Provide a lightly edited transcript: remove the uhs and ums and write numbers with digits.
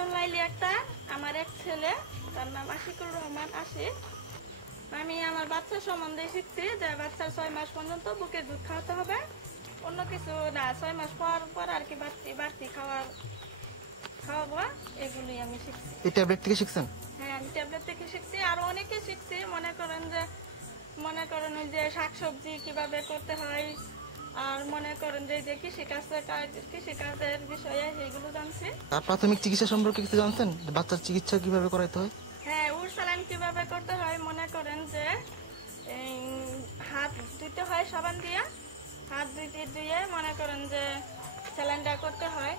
নাম লাইলি আক্তার, আমার এক ছেলে, তার নাম আশিকুর রহমান আশিক। আমি আমার বাচ্চা সম্বন্ধে শিখছি যে বাচ্চার 6 মাস পর্যন্ত বুকের দুধ খাওয়াতে হবে, অন্য কিছু না। 6 মাস পর পর আর কি বাড়তি খাওয়াবো, এগুলি আমি শিখছি। এই ট্যাবলেট থেকে শিখছেন? হ্যাঁ, আমি ট্যাবলেট থেকে শিখছি, আর অনেকে শিখছি। মনে করেন ওই যে শাকসবজি কিভাবে করতে হয়, আর মনে করেন যে কৃষিকাজের বিষয়ে সেগুলো জানছি। আর প্রাথমিক চিকিৎসা সম্পর্কে কিছু জানতেন? বাচ্চার চিকিৎসা কিভাবে করাইতে হয়? হ্যাঁ, উড়সালাইন কিভাবে করতে হয়, মনে করেন যে হাত ধুতে হয় সাবান দিয়ে, হাত ধুয়ে মনে করেন যে স্যালাইনটা করতে হয়।